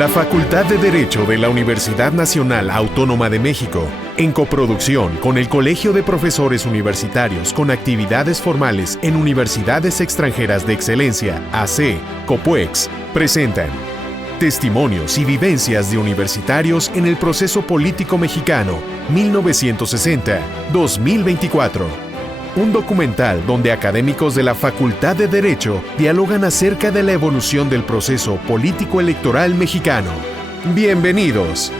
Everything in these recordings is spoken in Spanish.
La Facultad de Derecho de la Universidad Nacional Autónoma de México, en coproducción con el Colegio de Profesores Universitarios con Actividades Formales en Universidades Extranjeras de Excelencia, AC, COPUEX, presentan Testimonios y vivencias de universitarios en el proceso político mexicano 1960-2024. Un documental donde académicos de la Facultad de Derecho dialogan acerca de la evolución del proceso político-electoral mexicano. ¡Bienvenidos!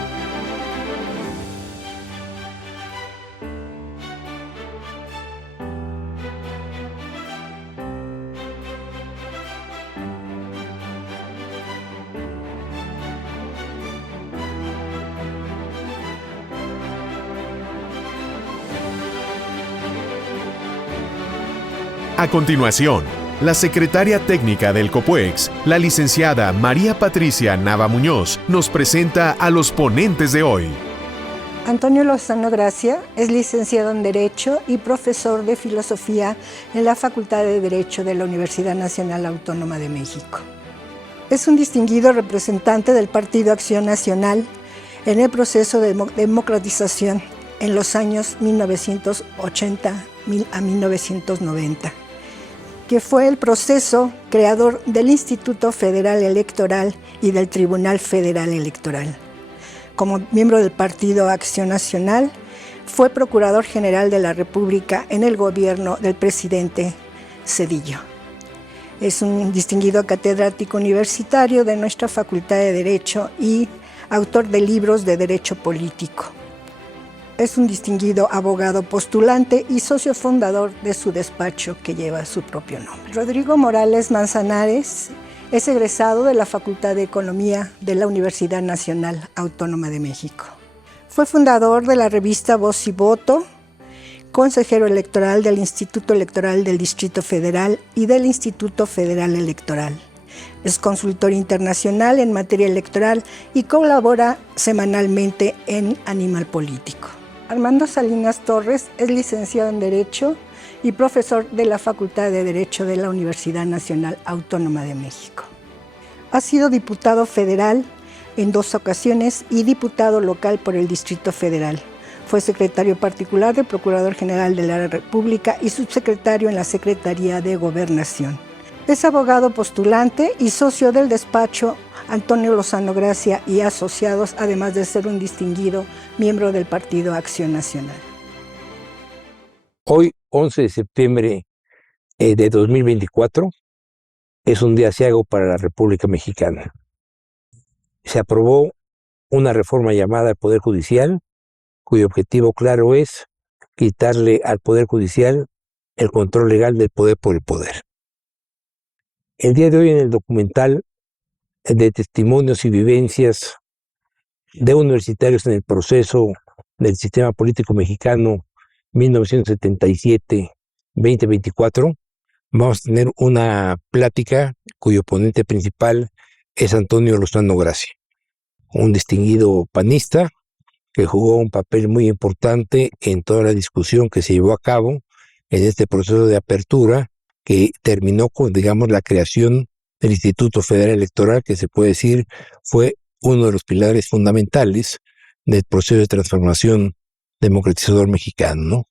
A continuación, la secretaria técnica del COPUEX, la licenciada María Patricia Nava Muñoz, nos presenta a los ponentes de hoy. Antonio Lozano Gracia es licenciado en Derecho y profesor de Filosofía en la Facultad de Derecho de la Universidad Nacional Autónoma de México. Es un distinguido representante del Partido Acción Nacional en el proceso de democratización en los años 1980 a 1990. Que fue el proceso creador del Instituto Federal Electoral y del Tribunal Federal Electoral. Como miembro del Partido Acción Nacional, fue Procurador General de la República en el gobierno del presidente Zedillo. Es un distinguido catedrático universitario de nuestra Facultad de Derecho y autor de libros de Derecho Político. Es un distinguido abogado postulante y socio fundador de su despacho que lleva su propio nombre. Rodrigo Morales Manzanares es egresado de la Facultad de Economía de la Universidad Nacional Autónoma de México. Fue fundador de la revista Voz y Voto, consejero electoral del Instituto Electoral del Distrito Federal y del Instituto Federal Electoral. Es consultor internacional en materia electoral y colabora semanalmente en Animal Político. Armando Salinas Torres es licenciado en Derecho y profesor de la Facultad de Derecho de la Universidad Nacional Autónoma de México. Ha sido diputado federal en 2 ocasiones y diputado local por el Distrito Federal. Fue secretario particular del Procurador General de la República y subsecretario en la Secretaría de Gobernación. Es abogado postulante y socio del despacho Antonio Lozano Gracia y asociados, además de ser un distinguido miembro del Partido Acción Nacional. Hoy, 11 de septiembre de 2024, es un día aciago para la República Mexicana. Se aprobó una reforma llamada Poder Judicial, cuyo objetivo claro es quitarle al Poder Judicial el control legal del poder por el poder. El día de hoy en el documental de testimonios y vivencias de universitarios en el proceso del sistema político mexicano 1977-2024, vamos a tener una plática cuyo ponente principal es Antonio Lozano Gracia, un distinguido panista que jugó un papel muy importante en toda la discusión que se llevó a cabo en este proceso de apertura que terminó con, digamos, la creación del Instituto Federal Electoral, que se puede decir fue uno de los pilares fundamentales del proceso de transformación democratizador mexicano, ¿no?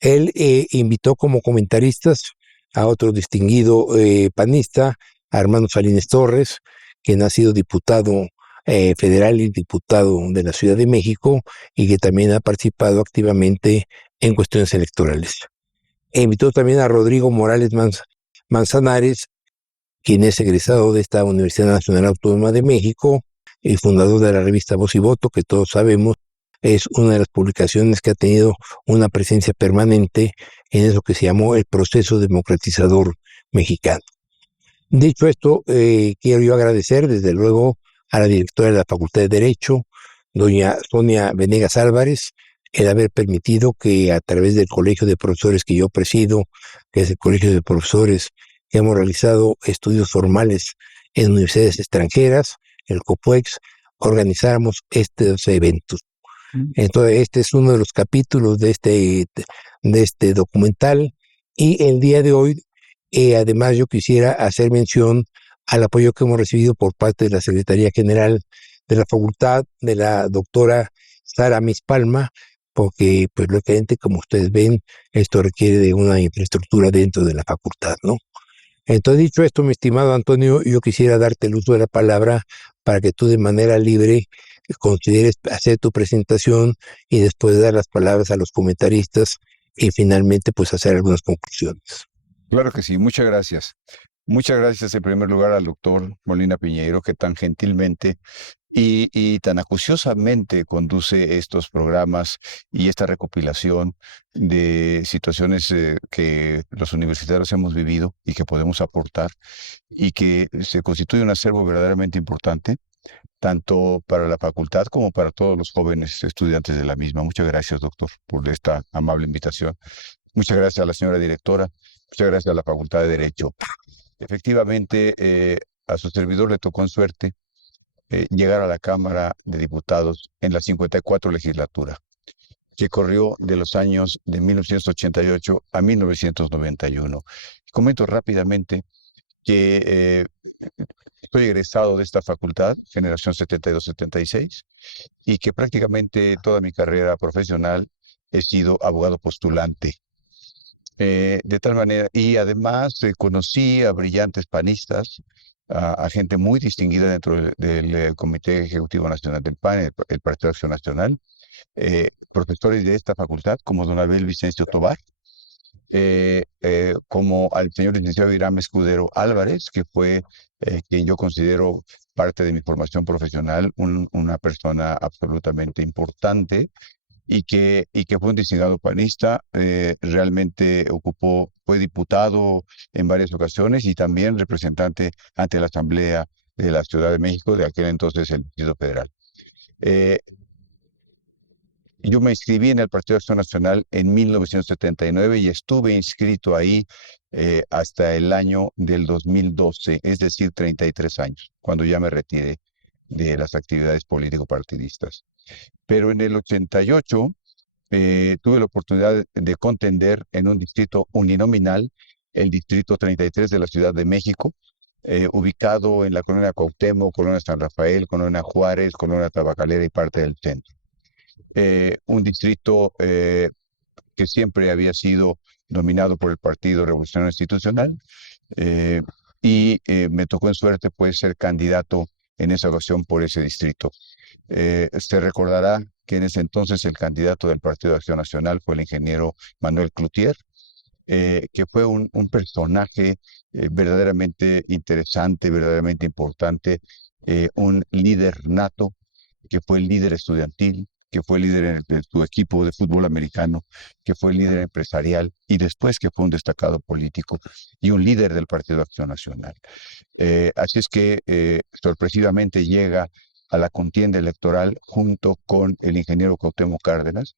Él invitó como comentaristas a otro distinguido panista, a Armando Salinas Torres, quien ha sido diputado federal y diputado de la Ciudad de México y que también ha participado activamente en cuestiones electorales. E invitó también a Rodrigo Morales Manzanares, quien es egresado de esta Universidad Nacional Autónoma de México y fundador de la revista Voz y Voto, que todos sabemos es una de las publicaciones que ha tenido una presencia permanente en eso que se llamó el proceso democratizador mexicano. Dicho esto, quiero yo agradecer desde luego a la directora de la Facultad de Derecho, doña Sonia Venegas Álvarez, el haber permitido que a través del colegio de profesores que yo presido, que es el colegio de profesores que hemos realizado estudios formales en universidades extranjeras, el COPUEX, organizáramos estos eventos. Entonces, este es uno de los capítulos de este documental y el día de hoy, además yo quisiera hacer mención al apoyo que hemos recibido por parte de la Secretaría General de la Facultad, de la doctora Sara Mispalma, porque, pues, lógicamente, como ustedes ven, esto requiere de una infraestructura dentro de la facultad, ¿no? Entonces, dicho esto, mi estimado Antonio, yo quisiera darte el uso de la palabra para que tú de manera libre consideres hacer tu presentación y después dar las palabras a los comentaristas y finalmente pues hacer algunas conclusiones. Claro que sí, muchas gracias. Muchas gracias en primer lugar al doctor Molina Piñeiro, que tan gentilmente y tan acuciosamente conduce estos programas y esta recopilación de situaciones que los universitarios hemos vivido y que podemos aportar y que se constituye un acervo verdaderamente importante, tanto para la facultad como para todos los jóvenes estudiantes de la misma. Muchas gracias, doctor, por esta amable invitación. Muchas gracias a la señora directora, muchas gracias a la Facultad de Derecho. Efectivamente, a su servidor le tocó en suerte llegar a la Cámara de Diputados en la 54 legislatura, que corrió de los años de 1988 a 1991. Comento rápidamente que soy egresado de esta facultad, generación 72-76, y que prácticamente toda mi carrera profesional he sido abogado postulante. De tal manera, y además conocí a brillantes panistas, a gente muy distinguida dentro del Comité Ejecutivo Nacional del PAN, el Partido de Acción Nacional, profesores de esta facultad, como don Abel Vicencio Tobar, como al señor licenciado Irán Escudero Álvarez, que fue quien yo considero parte de mi formación profesional, una persona absolutamente importante, y que fue un distinguido panista, realmente fue diputado en varias ocasiones y también representante ante la Asamblea de la Ciudad de México, de aquel entonces el Distrito Federal. Yo me inscribí en el Partido de Acción Nacional en 1979 y estuve inscrito ahí hasta el año del 2012, es decir, 33 años, cuando ya me retiré de las actividades político-partidistas. Pero en el 88 tuve la oportunidad de contender en un distrito uninominal, el distrito 33 de la Ciudad de México, ubicado en la colonia Cuauhtémoc, colonia San Rafael, colonia Juárez, colonia Tabacalera y parte del centro. Un distrito que siempre había sido dominado por el Partido Revolucionario Institucional, y me tocó en suerte pues ser candidato en esa ocasión por ese distrito. Se recordará que en ese entonces el candidato del Partido de Acción Nacional fue el ingeniero Manuel Cloutier, que fue un personaje verdaderamente interesante, verdaderamente importante, un líder nato, que fue el líder estudiantil, que fue líder de su equipo de fútbol americano, que fue líder empresarial y después que fue un destacado político y un líder del Partido de Acción Nacional. Así es que sorpresivamente llega a la contienda electoral junto con el ingeniero Cuauhtémoc Cárdenas,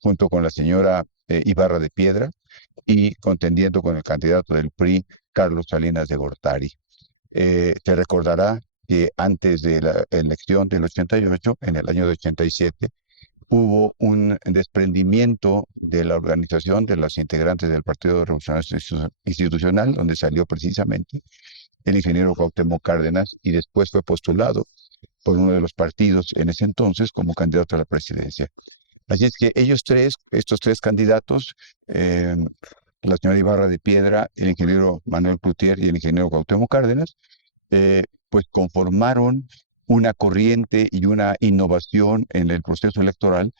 junto con la señora Ibarra de Piedra y contendiendo con el candidato del PRI, Carlos Salinas de Gortari. Se recordará que antes de la elección del 88, en el año de 87, hubo un desprendimiento de la organización de las integrantes del Partido Revolucionario Institucional, donde salió precisamente el ingeniero Cuauhtémoc Cárdenas y después fue postulado por uno de los partidos en ese entonces como candidato a la presidencia. Así es que estos tres candidatos, la señora Ibarra de Piedra, el ingeniero Manuel Cloutier y el ingeniero Cuauhtémoc Cárdenas, pues conformaron una corriente y una innovación en el proceso electoral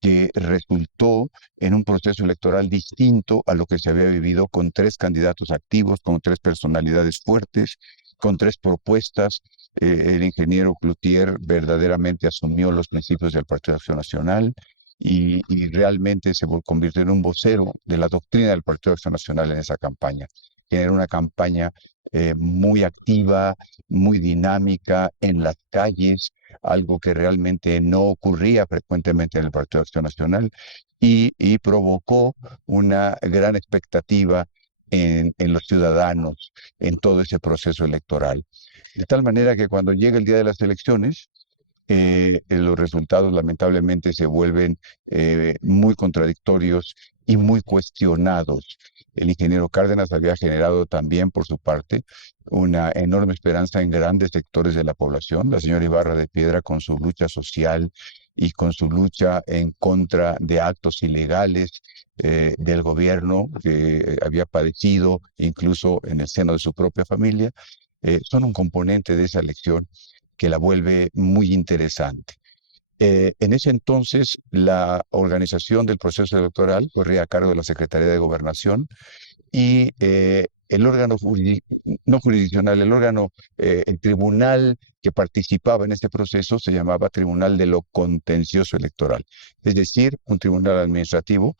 que resultó en un proceso electoral distinto a lo que se había vivido, con tres candidatos activos, con tres personalidades fuertes, con tres propuestas. El ingeniero Cloutier verdaderamente asumió los principios del Partido de Acción Nacional y realmente se convirtió en un vocero de la doctrina del Partido de Acción Nacional en esa campaña, que era una campaña muy activa, muy dinámica en las calles, algo que realmente no ocurría frecuentemente en el Partido de Acción Nacional y provocó una gran expectativa en los ciudadanos en todo ese proceso electoral. De tal manera que cuando llega el día de las elecciones, los resultados lamentablemente se vuelven muy contradictorios y muy cuestionados. El ingeniero Cárdenas había generado también, por su parte, una enorme esperanza en grandes sectores de la población. La señora Ibarra de Piedra, con su lucha social y con su lucha en contra de actos ilegales del gobierno que había padecido, incluso en el seno de su propia familia, son un componente de esa elección que la vuelve muy interesante. En ese entonces, la organización del proceso electoral corría a cargo de la Secretaría de Gobernación y el órgano no jurisdiccional, el tribunal que participaba en este proceso se llamaba Tribunal de lo Contencioso Electoral, es decir, un tribunal administrativo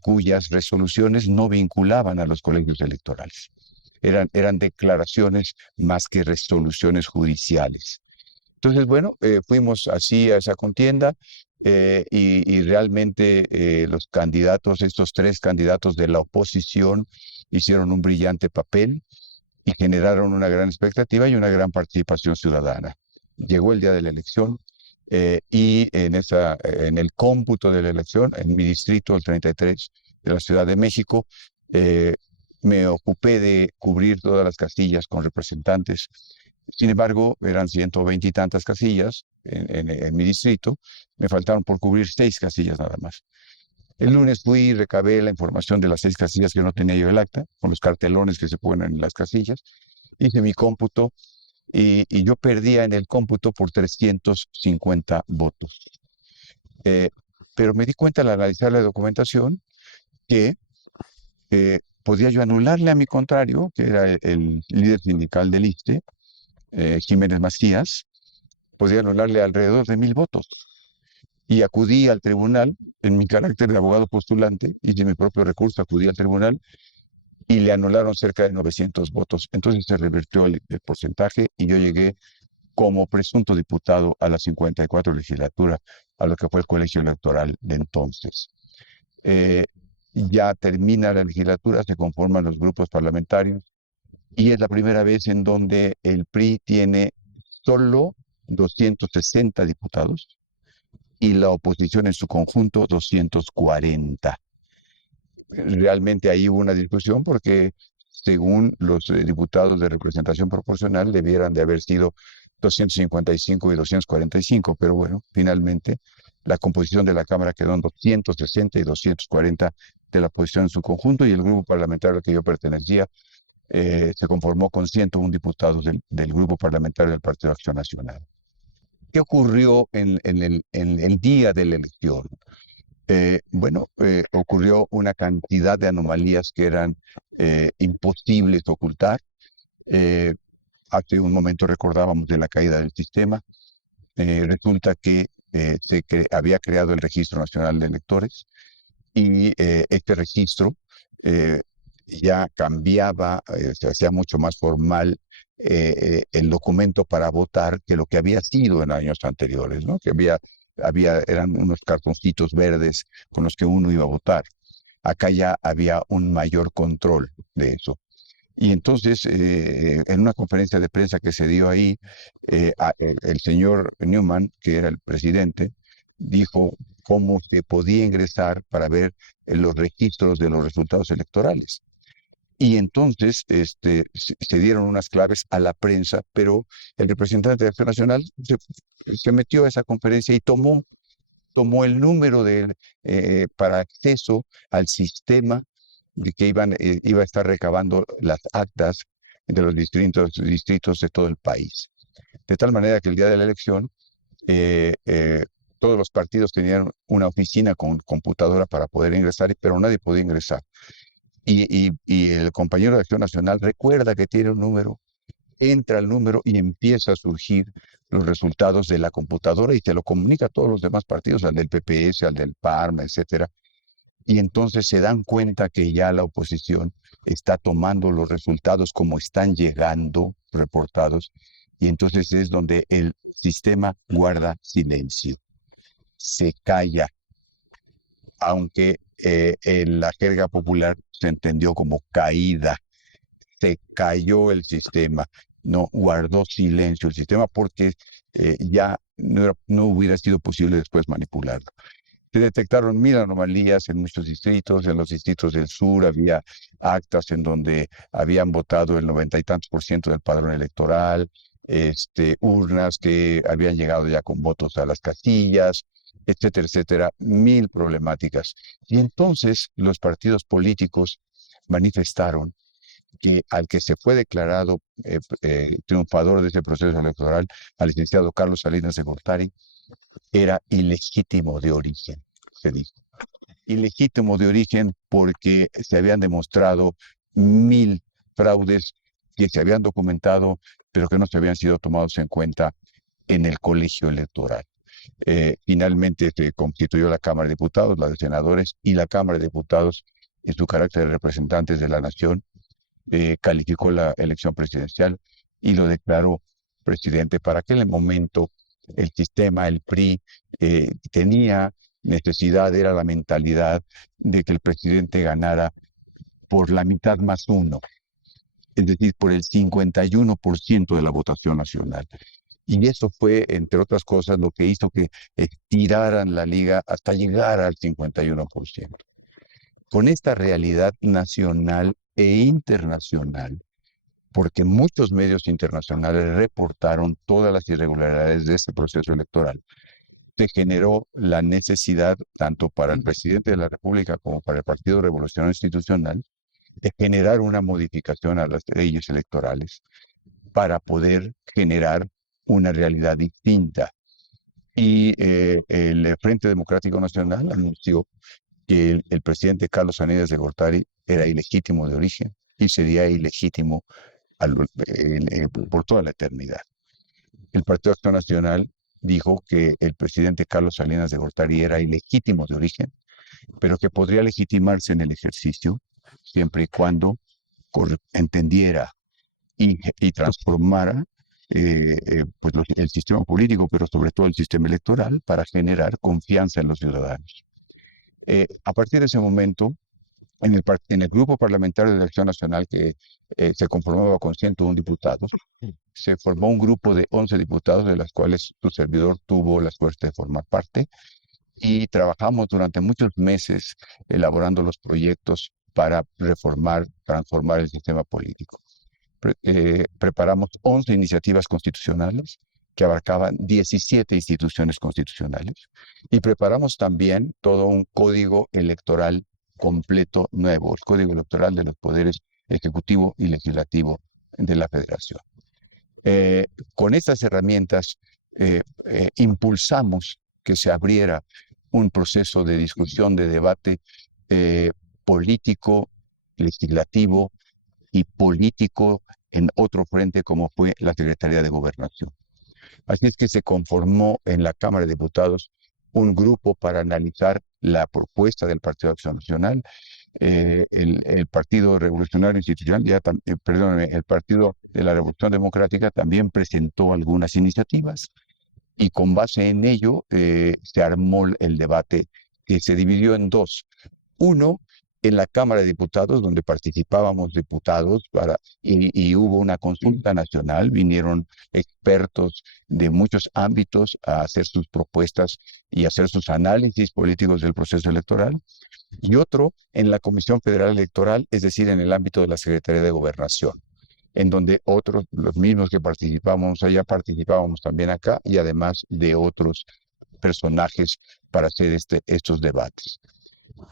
cuyas resoluciones no vinculaban a los colegios electorales. Eran declaraciones más que resoluciones judiciales. Entonces, bueno, fuimos así a esa contienda y realmente los candidatos, estos tres candidatos de la oposición, hicieron un brillante papel y generaron una gran expectativa y una gran participación ciudadana. Llegó el día de la elección y en el cómputo de la elección, en mi distrito, el 33 de la Ciudad de México, me ocupé de cubrir todas las casillas con representantes. Sin embargo, eran 120 y tantas casillas en mi distrito. Me faltaron por cubrir 6 casillas nada más. El lunes fui y recabé la información de las 6 casillas que no tenía yo el acta, con los cartelones que se ponen en las casillas. Hice mi cómputo y yo perdía en el cómputo por 350 votos. Pero me di cuenta al analizar la documentación que podía yo anularle a mi contrario, que era el líder sindical del ISSSTE, Jiménez Macías, podía anularle alrededor de 1000 votos. Y acudí al tribunal, en mi carácter de abogado postulante, y de mi propio recurso acudí al tribunal, y le anularon cerca de 900 votos. Entonces se revirtió el porcentaje y yo llegué como presunto diputado a la 54 legislatura, a lo que fue el colegio electoral de entonces. Ya termina la legislatura, se conforman los grupos parlamentarios, y es la primera vez en donde el PRI tiene solo 260 diputados y la oposición en su conjunto 240. Realmente ahí hubo una discusión porque según los diputados de representación proporcional debieran de haber sido 255 y 245, pero bueno, finalmente la composición de la Cámara quedó en 260 y 240 de la oposición en su conjunto, y el grupo parlamentario al que yo pertenecía se conformó con 101 diputados del grupo parlamentario del Partido Acción Nacional. ¿Qué ocurrió en el día de la elección? Ocurrió una cantidad de anomalías que eran imposibles de ocultar. Hace un momento recordábamos de la caída del sistema. Resulta que había creado el Registro Nacional de Electores y este registro ya cambiaba, se hacía mucho más formal el documento para votar que lo que había sido en años anteriores, ¿no? Que eran unos cartoncitos verdes con los que uno iba a votar. Acá ya había un mayor control de eso. Y entonces, en una conferencia de prensa que se dio ahí, el señor Newman, que era el presidente, dijo cómo se podía ingresar para ver los registros de los resultados electorales. Y entonces se dieron unas claves a la prensa, pero el representante de Acción Nacional se metió a esa conferencia y tomó el número para acceso al sistema de que iba a estar recabando las actas de los distritos de todo el país. De tal manera que el día de la elección todos los partidos tenían una oficina con computadora para poder ingresar, pero nadie podía ingresar. Y el compañero de Acción Nacional recuerda que tiene un número, entra al número y empieza a surgir los resultados de la computadora y te lo comunica a todos los demás partidos, al del PPS, al del PARM, etcétera. Y entonces se dan cuenta que ya la oposición está tomando los resultados como están llegando reportados, y entonces es donde el sistema guarda silencio, se calla, aunque en la jerga popular se entendió como caída. Se cayó el sistema, no guardó silencio el sistema porque ya no hubiera sido posible después manipularlo. Se detectaron 1000 anomalías en muchos distritos. En los distritos del sur había actas en donde habían votado el 90 y tantos% del padrón electoral, urnas que habían llegado ya con votos a las casillas, etcétera, etcétera, 1000 problemáticas. Y entonces los partidos políticos manifestaron que al que se fue declarado triunfador de ese proceso electoral, al licenciado Carlos Salinas de Gortari, era ilegítimo de origen, se dijo. Ilegítimo de origen porque se habían demostrado 1000 fraudes que se habían documentado, pero que no se habían sido tomados en cuenta en el colegio electoral. Finalmente se constituyó la Cámara de Diputados, la de Senadores, y la Cámara de Diputados, en su carácter de representantes de la nación, calificó la elección presidencial y lo declaró presidente. Para aquel momento, el sistema, el PRI, tenía necesidad, era la mentalidad de que el presidente ganara por la mitad más uno, es decir, por el 51% de la votación nacional. Y eso fue, entre otras cosas, lo que hizo que estiraran la liga hasta llegar al 51%. Con esta realidad nacional e internacional, porque muchos medios internacionales reportaron todas las irregularidades de este proceso electoral, se generó la necesidad, tanto para el presidente de la República como para el Partido Revolucionario Institucional, de generar una modificación a las leyes electorales para poder generar una realidad distinta. Y el Frente Democrático Nacional anunció que el presidente Carlos Salinas de Gortari era ilegítimo de origen y sería ilegítimo por toda la eternidad. El Partido Acción Nacional dijo que el presidente Carlos Salinas de Gortari era ilegítimo de origen, pero que podría legitimarse en el ejercicio siempre y cuando entendiera y transformara pues el sistema político, pero sobre todo el sistema electoral, para generar confianza en los ciudadanos. A partir de ese momento, en el grupo parlamentario de Acción Nacional, que se conformaba con 101 diputados, se formó un grupo de 11 diputados, de las cuales su servidor tuvo la suerte de formar parte, y trabajamos durante muchos meses elaborando los proyectos para transformar el sistema político. Preparamos 11 iniciativas constitucionales que abarcaban 17 instituciones constitucionales, y preparamos también todo un código electoral completo nuevo, el código electoral de los poderes ejecutivo y legislativo de la Federación. Con estas herramientas impulsamos que se abriera un proceso de discusión, de debate político, legislativo y político en otro frente, como fue la Secretaría de Gobernación. Así es que se conformó en la Cámara de Diputados un grupo para analizar la propuesta del Partido de Acción Nacional. El Partido Revolucionario Institucional, el Partido de la Revolución Democrática también presentó algunas iniciativas, y con base en ello se armó el debate, que se dividió en dos. Uno, en la Cámara de Diputados, donde participábamos diputados, y hubo una consulta nacional, vinieron expertos de muchos ámbitos a hacer sus propuestas y hacer sus análisis políticos del proceso electoral. Y otro, en la Comisión Federal Electoral, es decir, en el ámbito de la Secretaría de Gobernación, en donde otros, los mismos que participábamos allá, participábamos también acá, y además de otros personajes para hacer estos debates.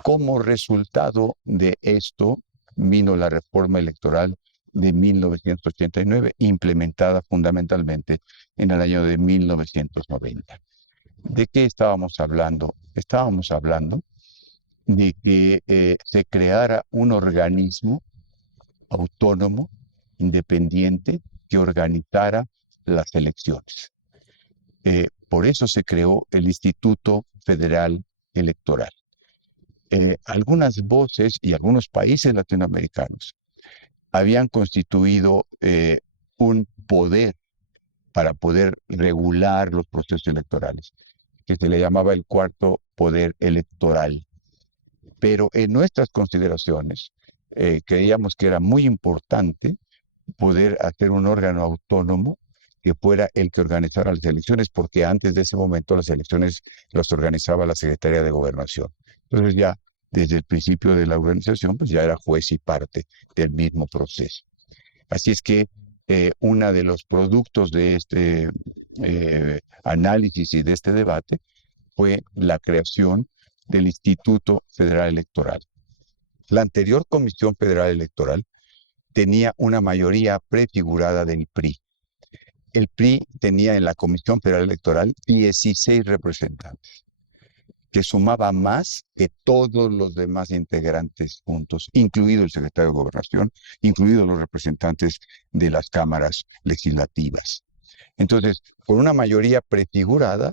Como resultado de esto vino la reforma electoral de 1989, implementada fundamentalmente en el año de 1990. ¿De qué estábamos hablando? Estábamos hablando de que se creara un organismo autónomo, independiente, que organizara las elecciones. Por eso se creó el Instituto Federal Electoral. Algunas voces y algunos países latinoamericanos habían constituido un poder para poder regular los procesos electorales, que se le llamaba el cuarto poder electoral. Pero en nuestras consideraciones creíamos que era muy importante poder hacer un órgano autónomo que fuera el que organizara las elecciones, porque antes de ese momento las elecciones las organizaba la Secretaría de Gobernación. Entonces ya desde el principio de la organización, pues ya era juez y parte del mismo proceso. Así es que uno de los productos de este análisis y de este debate fue la creación del Instituto Federal Electoral. La anterior Comisión Federal Electoral tenía una mayoría prefigurada del PRI. El PRI tenía en la Comisión Federal Electoral 16 representantes, que sumaba más que todos los demás integrantes juntos, incluido el secretario de Gobernación, incluidos los representantes de las cámaras legislativas. Entonces, con una mayoría prefigurada,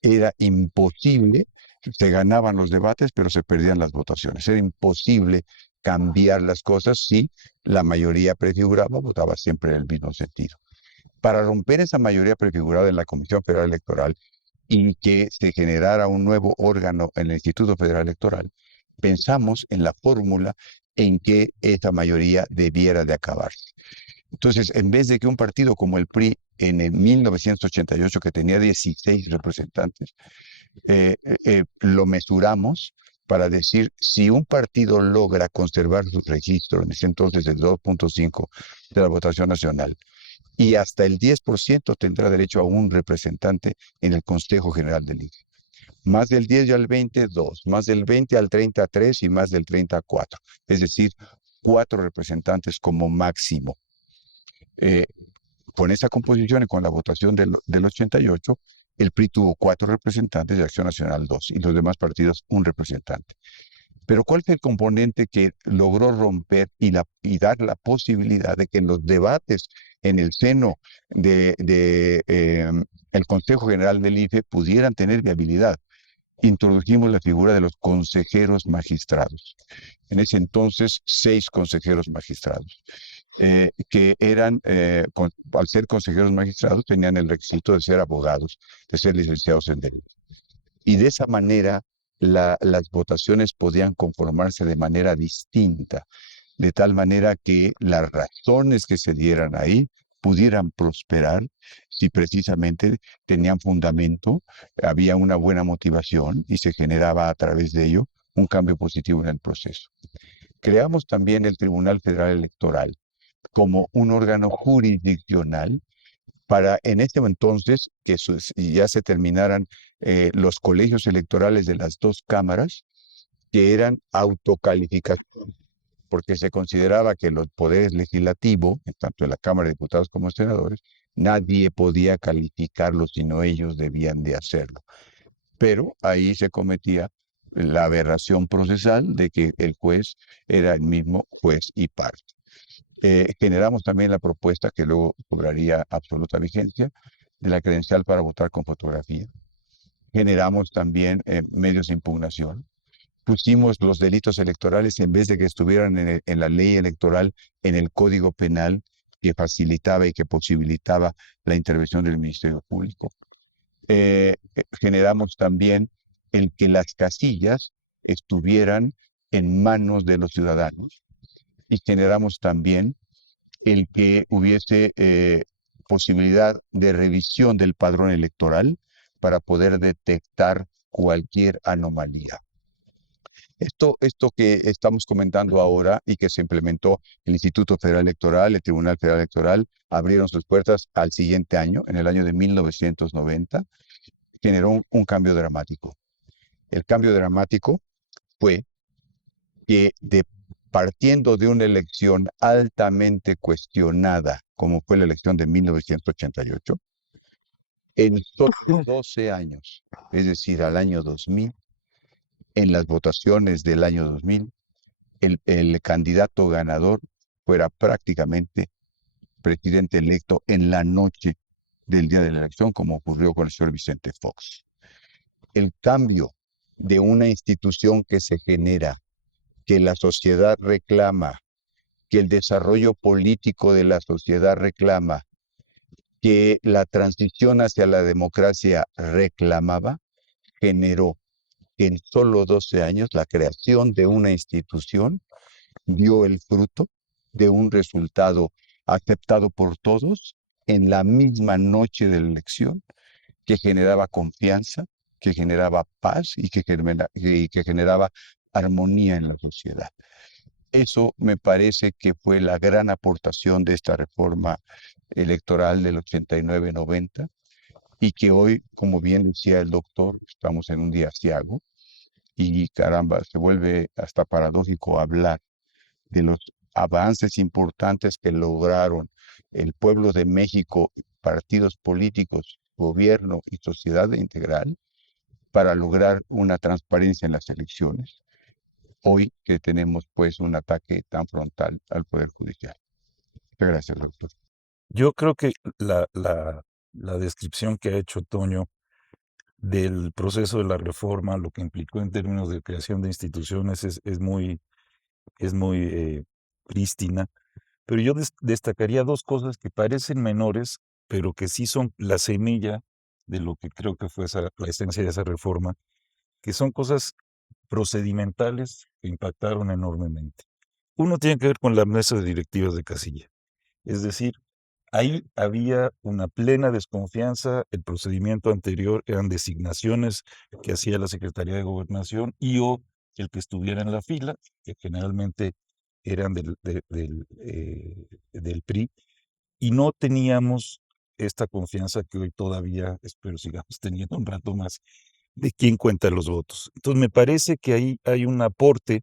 era imposible, se ganaban los debates, pero se perdían las votaciones. Era imposible cambiar las cosas si la mayoría prefigurada votaba siempre en el mismo sentido. Para romper esa mayoría prefigurada en la Comisión Federal Electoral y que se generara un nuevo órgano en el Instituto Federal Electoral, pensamos en la fórmula en que esa mayoría debiera de acabarse. Entonces, en vez de que un partido como el PRI en el 1988, que tenía 16 representantes, lo mesuramos para decir si un partido logra conservar su registro, en ese entonces del 2.5 de la votación nacional, y hasta el 10% tendrá derecho a un representante en el Consejo General del INE. Más del 10 y al 20, 2. Más del 20 al 30, 3. Y más del 30, 4. Es decir, 4 representantes como máximo. Con esa composición y con la votación del 88, el PRI tuvo 4 representantes y Acción Nacional 2, y los demás partidos un representante. Pero ¿cuál fue el componente que logró romper y dar la posibilidad de que en los debates en el seno del Consejo General del IFE pudieran tener viabilidad? Introdujimos la figura de los consejeros magistrados. En ese entonces, 6 consejeros magistrados, que eran, al ser consejeros magistrados, tenían el requisito de ser abogados, de ser licenciados en Derecho. Y de esa manera, las votaciones podían conformarse de manera distinta, de tal manera que las razones que se dieran ahí pudieran prosperar si precisamente tenían fundamento, había una buena motivación y se generaba a través de ello un cambio positivo en el proceso. Creamos también el Tribunal Federal Electoral como un órgano jurisdiccional para en este entonces que ya se terminaran los colegios electorales de las 2 cámaras, que eran autocalificación, porque se consideraba que los poderes legislativos, tanto de la Cámara de Diputados como senadores, nadie podía calificarlos, sino ellos debían de hacerlo. Pero ahí se cometía la aberración procesal de que el juez era el mismo juez y parte. Generamos también la propuesta, que luego cobraría absoluta vigencia, de la credencial para votar con fotografía. Generamos también medios de impugnación. Pusimos los delitos electorales, en vez de que estuvieran en la ley electoral, en el Código Penal, que facilitaba y que posibilitaba la intervención del Ministerio Público. Generamos también el que las casillas estuvieran en manos de los ciudadanos, y generamos también el que hubiese posibilidad de revisión del padrón electoral para poder detectar cualquier anomalía. Esto que estamos comentando ahora y que se implementó el Instituto Federal Electoral, el Tribunal Federal Electoral, abrieron sus puertas al siguiente año, en el año de 1990, generó un cambio dramático. El cambio dramático fue que partiendo de una elección altamente cuestionada, como fue la elección de 1988, en solo 12 años, es decir, al año 2000, en las votaciones del año 2000, el candidato ganador fuera prácticamente presidente electo en la noche del día de la elección, como ocurrió con el señor Vicente Fox. El cambio de una institución que se genera, que la sociedad reclama, que el desarrollo político de la sociedad reclama, que la transición hacia la democracia reclamaba, generó que en solo 12 años la creación de una institución dio el fruto de un resultado aceptado por todos en la misma noche de la elección, que generaba confianza, que generaba paz y que generaba armonía en la sociedad. Eso me parece que fue la gran aportación de esta reforma electoral del 89-90 y que hoy, como bien decía el doctor, estamos en un día ciago y caramba, se vuelve hasta paradójico hablar de los avances importantes que lograron el pueblo de México, partidos políticos, gobierno y sociedad integral para lograr una transparencia en las elecciones. Hoy que tenemos pues un ataque tan frontal al Poder Judicial. Muchas gracias, doctor. Yo creo que la descripción que ha hecho Toño del proceso de la reforma, lo que implicó en términos de creación de instituciones, es muy prístina. Pero yo destacaría dos cosas que parecen menores, pero que sí son la semilla de lo que creo que fue la esencia de esa reforma, que son cosas procedimentales que impactaron enormemente. Uno tiene que ver con la mesa de directivas de casilla. Es decir, ahí había una plena desconfianza. El procedimiento anterior eran designaciones que hacía la Secretaría de Gobernación y o el que estuviera en la fila, que generalmente eran del PRI, y no teníamos esta confianza que hoy todavía espero sigamos teniendo un rato más de quién cuenta los votos. Entonces me parece que ahí hay un aporte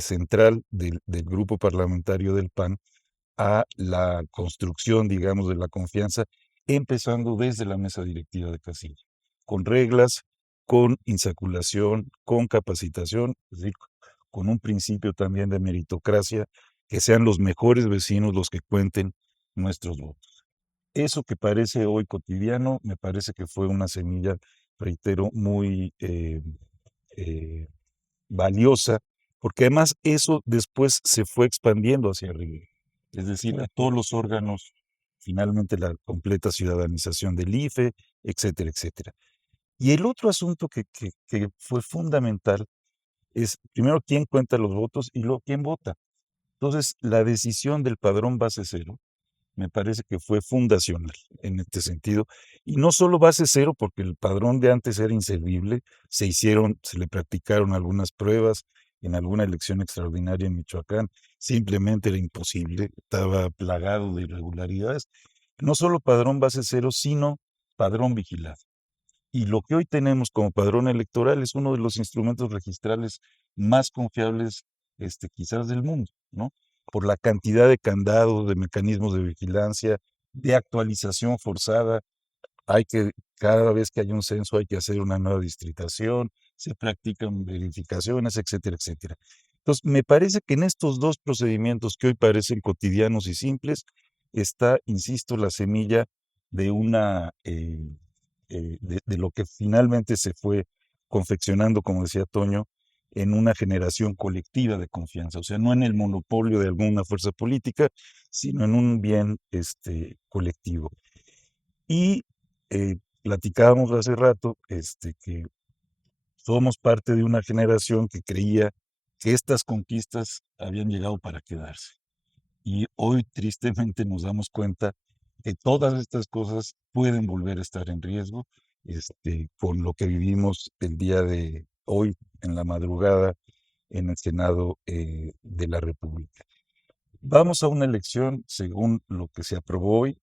central del grupo parlamentario del PAN a la construcción, digamos, de la confianza, empezando desde la mesa directiva de casilla, con reglas, con insaculación, con capacitación, es decir, con un principio también de meritocracia, que sean los mejores vecinos los que cuenten nuestros votos. Eso que parece hoy cotidiano, me parece que fue una semilla, reitero, muy valiosa, porque además eso después se fue expandiendo hacia arriba. Es decir, a todos los órganos, finalmente la completa ciudadanización del IFE, etcétera, etcétera. Y el otro asunto que fue fundamental es, primero, quién cuenta los votos y luego quién vota. Entonces, la decisión del padrón base cero me parece que fue fundacional en este sentido. Y no solo base cero, porque el padrón de antes era inservible, se le practicaron algunas pruebas en alguna elección extraordinaria en Michoacán, simplemente era imposible, estaba plagado de irregularidades. No solo padrón base cero, sino padrón vigilado. Y lo que hoy tenemos como padrón electoral es uno de los instrumentos registrales más confiables, quizás del mundo, ¿no? Por la cantidad de candados, de mecanismos de vigilancia, de actualización forzada. Cada vez que hay un censo hay que hacer una nueva distritación, se practican verificaciones, etcétera, etcétera. Entonces, me parece que en estos dos procedimientos que hoy parecen cotidianos y simples, está, insisto, la semilla de de lo que finalmente se fue confeccionando, como decía Toño, en una generación colectiva de confianza, o sea, no en el monopolio de alguna fuerza política, sino en un bien colectivo. Y platicábamos hace rato que somos parte de una generación que creía que estas conquistas habían llegado para quedarse. Y hoy tristemente nos damos cuenta que todas estas cosas pueden volver a estar en riesgo, con lo que vivimos el día de hoy, en la madrugada, en el Senado de la República. Vamos a una elección, según lo que se aprobó hoy,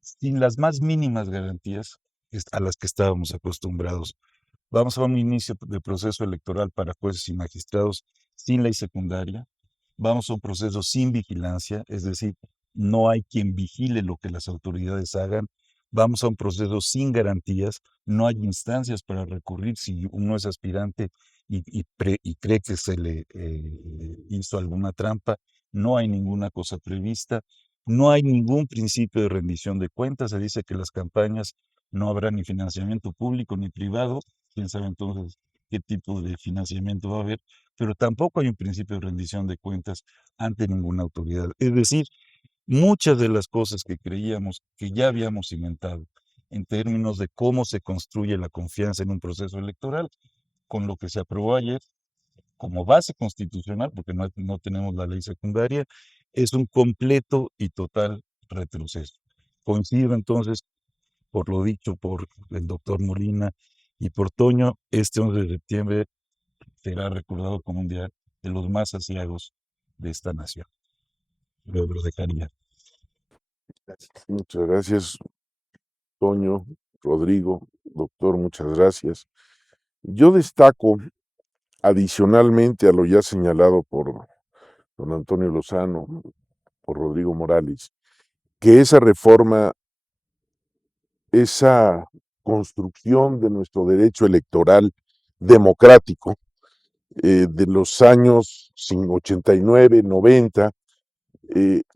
sin las más mínimas garantías a las que estábamos acostumbrados. Vamos a un inicio de proceso electoral para jueces y magistrados sin ley secundaria. Vamos a un proceso sin vigilancia, es decir, no hay quien vigile lo que las autoridades hagan. Vamos a un proceso sin garantías, no hay instancias para recurrir si uno es aspirante y cree que se le hizo alguna trampa, no hay ninguna cosa prevista, no hay ningún principio de rendición de cuentas. Se dice que las campañas no habrá ni financiamiento público ni privado, quién sabe entonces qué tipo de financiamiento va a haber, pero tampoco hay un principio de rendición de cuentas ante ninguna autoridad. Es decir, muchas de las cosas que creíamos que ya habíamos inventado en términos de cómo se construye la confianza en un proceso electoral, con lo que se aprobó ayer como base constitucional, porque no tenemos la ley secundaria, es un completo y total retroceso. Coincido entonces, por lo dicho por el doctor Molina y por Toño, este 11 de septiembre será recordado como un día de los más aciagos de esta nación. Lo dejaría. Muchas gracias, Toño, Rodrigo, doctor, muchas gracias. Yo destaco, adicionalmente a lo ya señalado por don Antonio Lozano, por Rodrigo Morales, que esa reforma, esa construcción de nuestro derecho electoral democrático de los años 89, 90,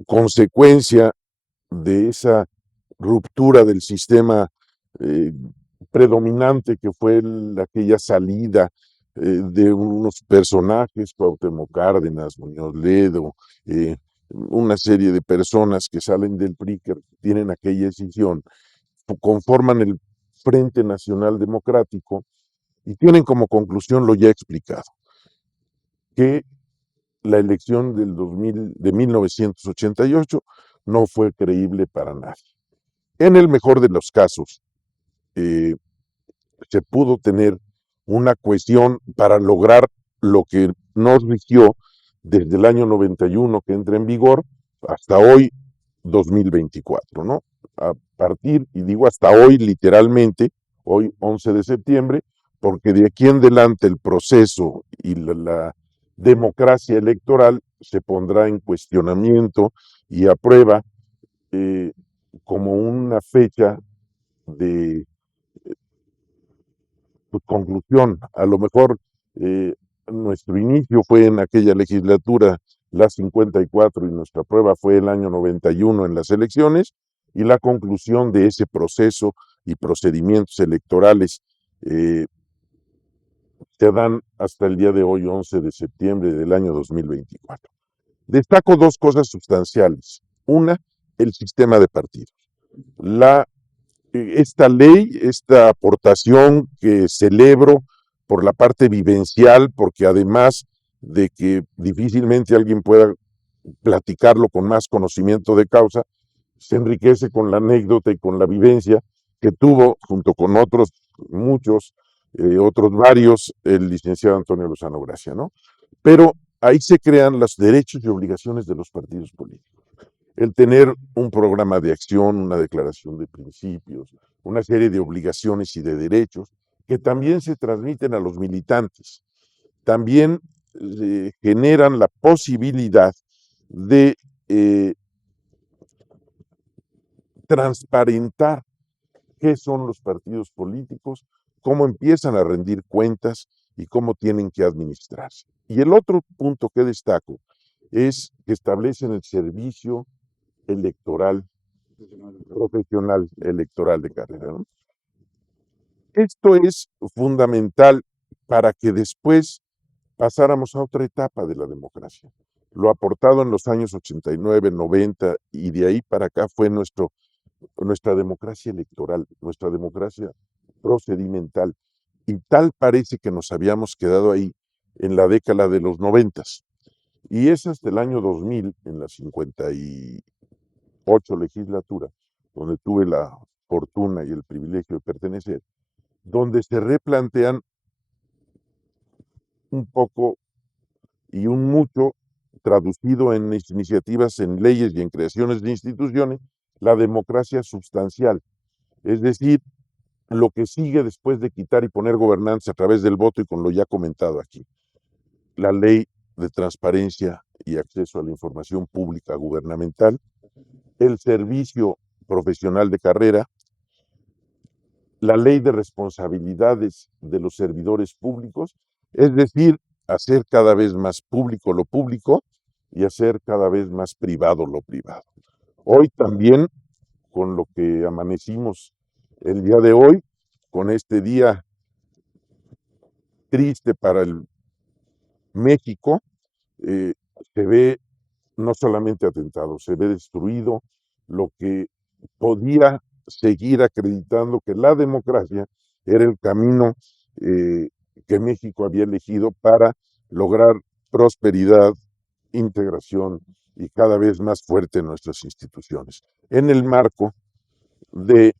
consecuencia de esa ruptura del sistema eh, predominante que fue aquella salida de unos personajes, Cuauhtémoc Cárdenas, Muñoz Ledo, una serie de personas que salen del PRI, que tienen aquella decisión, conforman el Frente Nacional Democrático y tienen como conclusión lo ya explicado, que la elección de 1988 no fue creíble para nadie. En el mejor de los casos, se pudo tener una cohesión para lograr lo que nos rigió desde el año 91 que entra en vigor hasta hoy, 2024, ¿no? A partir, y digo hasta hoy literalmente, hoy 11 de septiembre, porque de aquí en adelante el proceso y la democracia electoral se pondrá en cuestionamiento y a prueba como una fecha de conclusión. A lo mejor nuestro inicio fue en aquella legislatura, la 54, y nuestra prueba fue el año 91 en las elecciones, y la conclusión de ese proceso y procedimientos electorales se dan hasta el día de hoy, 11 de septiembre del año 2024. Destaco dos cosas sustanciales. Una, el sistema de partidos. Esta ley, esta aportación que celebro por la parte vivencial, porque además de que difícilmente alguien pueda platicarlo con más conocimiento de causa, se enriquece con la anécdota y con la vivencia que tuvo, junto con otros muchos, otros varios, el licenciado Antonio Lozano Gracia, ¿no? Pero ahí se crean los derechos y obligaciones de los partidos políticos. El tener un programa de acción, una declaración de principios, una serie de obligaciones y de derechos que también se transmiten a los militantes. También generan la posibilidad de transparentar qué son los partidos políticos, cómo empiezan a rendir cuentas y cómo tienen que administrarse. Y el otro punto que destaco es que establecen el servicio electoral, profesional electoral de carrera, ¿no? Esto es fundamental para que después pasáramos a otra etapa de la democracia. Lo aportado en los años 89, 90 y de ahí para acá fue nuestra democracia electoral, nuestra democracia procedimental. Y tal parece que nos habíamos quedado ahí en la década de los 90. Y es hasta el año 2000, en la 58 legislatura, donde tuve la fortuna y el privilegio de pertenecer, donde se replantean un poco y un mucho, traducido en iniciativas, en leyes y en creaciones de instituciones, la democracia sustancial. Es decir, lo que sigue después de quitar y poner gobernanza a través del voto y con lo ya comentado aquí. La ley de transparencia y acceso a la información pública gubernamental, el servicio profesional de carrera, la ley de responsabilidades de los servidores públicos, es decir, hacer cada vez más público lo público y hacer cada vez más privado lo privado. Hoy también, con lo que amanecimos el día de hoy, con este día triste para el México, se ve no solamente atentado, se ve destruido lo que podía seguir acreditando que la democracia era el camino que México había elegido para lograr prosperidad, integración y cada vez más fuerte en nuestras instituciones, en el marco de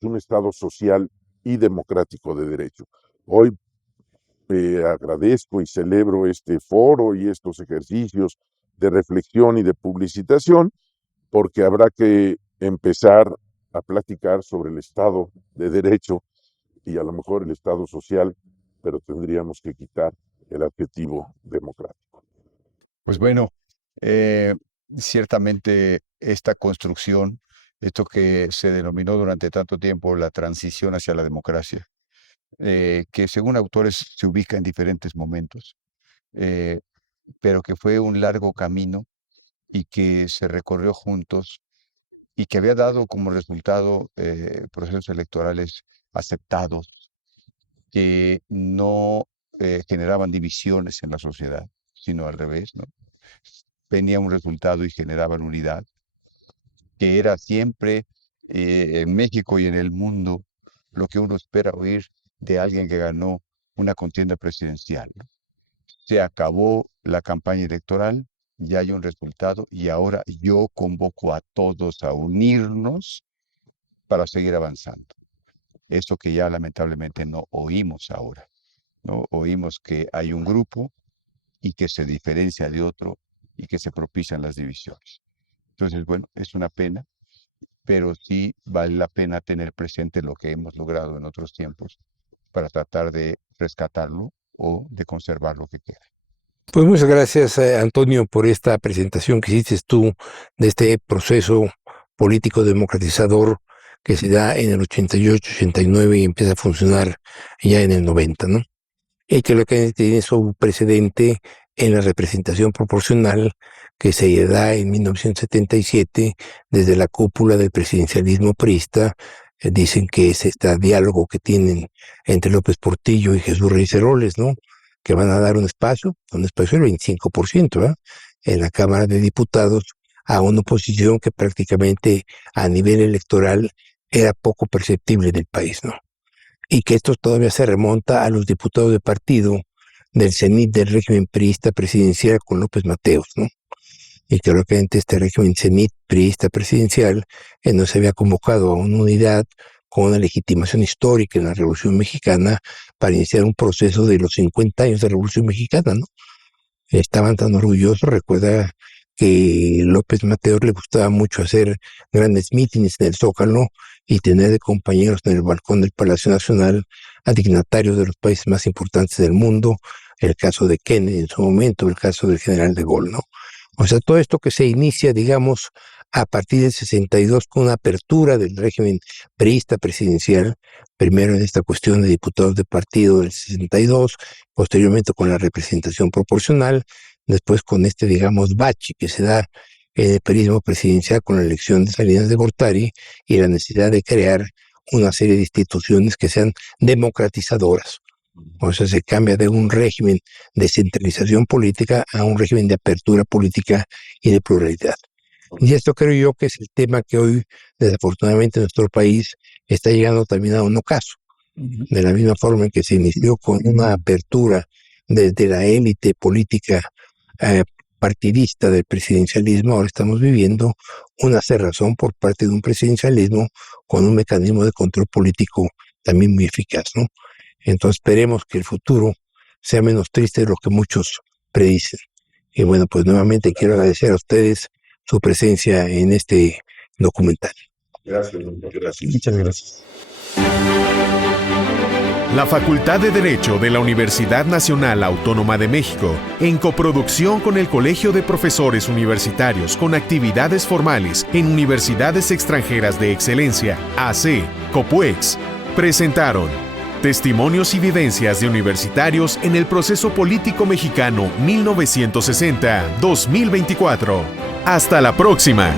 un Estado social y democrático de derecho. Hoy agradezco y celebro este foro y estos ejercicios de reflexión y de publicitación, porque habrá que empezar a platicar sobre el Estado de Derecho y a lo mejor el Estado social, pero tendríamos que quitar el adjetivo democrático. Pues bueno, ciertamente esta construcción, esto que se denominó durante tanto tiempo la transición hacia la democracia, que según autores se ubica en diferentes momentos, pero que fue un largo camino y que se recorrió juntos y que había dado como resultado procesos electorales aceptados, que no generaban divisiones en la sociedad, sino al revés, ¿no? Venía un resultado y generaban unidad, que era siempre en México y en el mundo lo que uno espera oír de alguien que ganó una contienda presidencial, ¿no? Se acabó la campaña electoral, ya hay un resultado y ahora yo convoco a todos a unirnos para seguir avanzando. Eso que ya lamentablemente no oímos ahora, ¿no? Oímos que hay un grupo y que se diferencia de otro y que se propician las divisiones. Entonces, bueno, es una pena, pero sí vale la pena tener presente lo que hemos logrado en otros tiempos para tratar de rescatarlo o de conservar lo que queda. Pues muchas gracias, Antonio, por esta presentación que hiciste tú de este proceso político democratizador que se da en el 88, 89 y empieza a funcionar ya en el 90, ¿no? Y que lo que tiene su precedente en la representación proporcional que se da en 1977 desde la cúpula del presidencialismo priista. Dicen que es este diálogo que tienen entre López Portillo y Jesús Reyes Heroles, ¿no? Que van a dar un espacio del 25%, ¿verdad? En la Cámara de Diputados a una oposición que prácticamente a nivel electoral era poco perceptible del país, ¿no? Y que esto todavía se remonta a los diputados de partido del cenit del régimen priista presidencial con López Mateos, ¿no? Y que realmente este régimen cenit priista presidencial no se había convocado a una unidad con una legitimación histórica en la Revolución Mexicana para iniciar un proceso de los 50 años de la Revolución Mexicana, ¿no? Estaban tan orgullosos, recuerda que López Mateos le gustaba mucho hacer grandes mítines en el Zócalo y tener de compañeros en el balcón del Palacio Nacional a dignatarios de los países más importantes del mundo, el caso de Kennedy en su momento, el caso del general de Gaulle, ¿no? O sea, todo esto que se inicia, digamos, a partir del 62 con una apertura del régimen priista presidencial, primero en esta cuestión de diputados de partido del 62, posteriormente con la representación proporcional, después con este, digamos, bache que se da en el perismo presidencial con la elección de Salinas de Gortari y la necesidad de crear una serie de instituciones que sean democratizadoras. O sea, se cambia de un régimen de centralización política a un régimen de apertura política y de pluralidad. Y esto creo yo que es el tema que hoy, desafortunadamente, en nuestro país está llegando también a un ocaso. De la misma forma en que se inició con una apertura desde la élite política partidista del presidencialismo, ahora estamos viviendo una cerrazón por parte de un presidencialismo con un mecanismo de control político también muy eficaz, ¿no? Entonces esperemos que el futuro sea menos triste de lo que muchos predicen. Y bueno, pues nuevamente quiero agradecer a ustedes su presencia en este documental. Gracias. Muchas gracias. La Facultad de Derecho de la Universidad Nacional Autónoma de México, en coproducción con el Colegio de Profesores Universitarios con actividades formales en universidades extranjeras de excelencia, AC, COPUEX, presentaron Testimonios y vivencias de universitarios en el proceso político mexicano 1960-2024. Hasta la próxima.